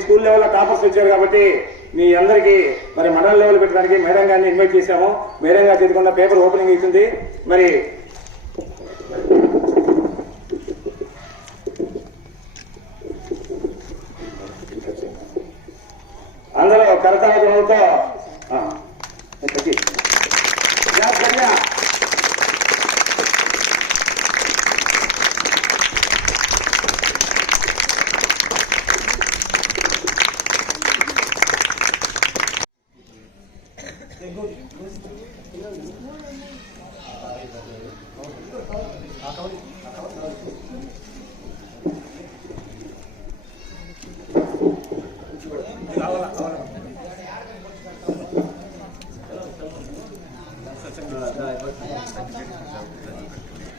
School లెవెల్లో toppers వచ్చారు కాబట్టి మీ అందరికీ మరి మండల లెవెల్ పెట్టడానికి మేడం గారిని ఇన్వైట్ చేశాము. మేడం గారు చేతికున్న పేపర్ ఓపెనింగ్ ఇచ్చింది. మరి అందరూ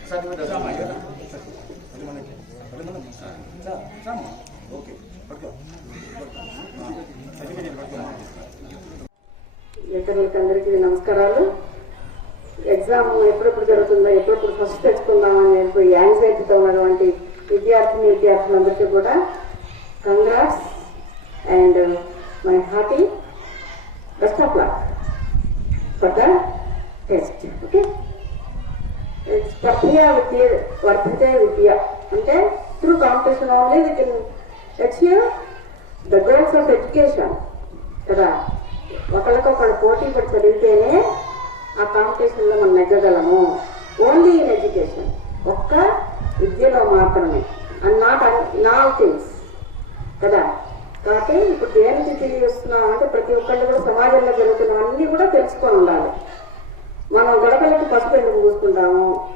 Sama ya, sama, sama. మిత్రులకి అందరికీ నమస్కారాలు. ఎగ్జామ్ ఎప్పుడెప్పుడు జరుగుతుందో ఎప్పుడెప్పుడు ఫస్ట్ తెచ్చుకుందామని చెప్పి యాంగ్జైటీతో ఉన్నటువంటి విద్యార్థిని విద్యార్థులందరికీ కూడా congrats and my hearty best of luck for the test okay? ప్రక్రియ విద్య వర్ధతే విద్య అంటే through competition only we can achieve the goals of education కదా? ఒకరికొకరు పోటీ పడి చదివితేనే ఆ కాంపిటీషన్లో మనం నెగ్గగలము ఓన్లీ ఇన్ ఎడ్యుకేషన్ ఒక్క విద్యలో మాత్రమే. అండ్ నాట్ నా థింగ్స్ కదా? కాబట్టి ఇప్పుడు దేనికి తెలియస్తున్నాం అంటే ప్రతి ఒక్కళ్ళు కూడా సమాజంలో జరుగుతున్నవన్నీ కూడా తెలుసుకొని ఉండాలి. మనం గడపలకు పసుపు ఎందుకు చూసుకుంటాము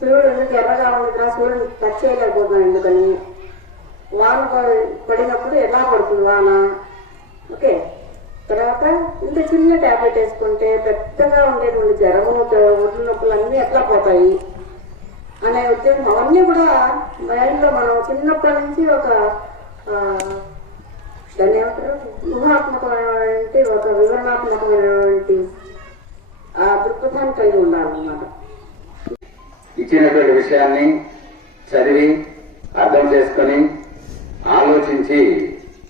సూర్యుడు ఎందుకు ఎర్రగా ఉండగా సూర్యుడు టచ్ చేయలేకపోతున్నాం ఎందుకని? వాన ప- పడినప్పుడు ఎలా పడుతుంది వాన? ఓకే? తర్వాత ఇంత చిన్న ట్యాబ్లెట్ వేసుకుంటే పెద్దగా ఉండేటువంటి జ్వరము ఒడ్డు నొప్పులు అన్నీ ఎట్లా పోతాయి అనే ఉద్దేశం. అవన్నీ కూడా మైండ్లో మనం చిన్నప్పటి నుంచి ఒక దాన్ని ఏమంటారు? ఊహాత్మకమైనటువంటి ఒక వివరణాత్మకమైనటువంటి ఆ దృక్పథాన్ని కలిగి ఉండాలన్నమాట. ఇచ్చినటువంటి విషయాన్ని చదివి అర్థం చేసుకొని ఆలోచించి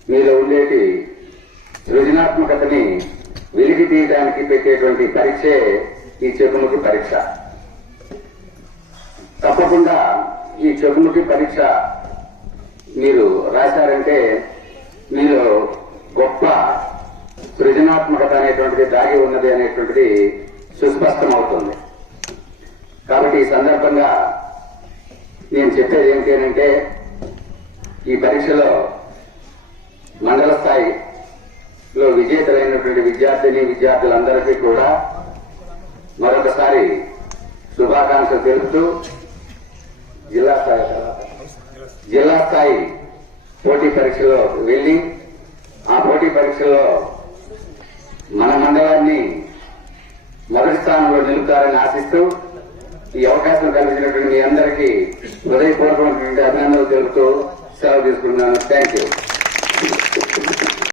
మీలో ఉండేటి సృజనాత్మకతని వెలికి తీయడానికి పెట్టేటువంటి పరీక్షే ఈ చెకుముకి పరీక్ష. తప్పకుండా ఈ చెకుముకి పరీక్ష మీరు రాశారంటే మీరు గొప్ప సృజనాత్మకత అనేటువంటిది దాగి ఉన్నది అనేటువంటిది సుస్పష్టం అవుతుంది కాబట్టి ఈ సందర్భంగా నేను చెప్పేది ఏమిటి అంటే ఈ పరీక్షలో మండల స్థాయి లో విజేతలైనటువంటి విద్యార్థిని విద్యార్థులందరికీ కూడా మరొకసారి శుభాకాంక్షలు తెలుపుతూ జిల్లా స్థాయి జిల్లా స్థాయి పోటీ పరీక్షలో వెళ్ళి ఆ పోటీ పరీక్షలో మన మండలాన్ని మొదటి స్థానంలో నిలుపుతారని ఆశిస్తూ ఈ అవకాశం కల్పించినటువంటి మీ అందరికీ హృదయపూర్వకమైనటువంటి అభినందనలు తెలుపుతూ సెలవు తీసుకుంటున్నాను. Thank you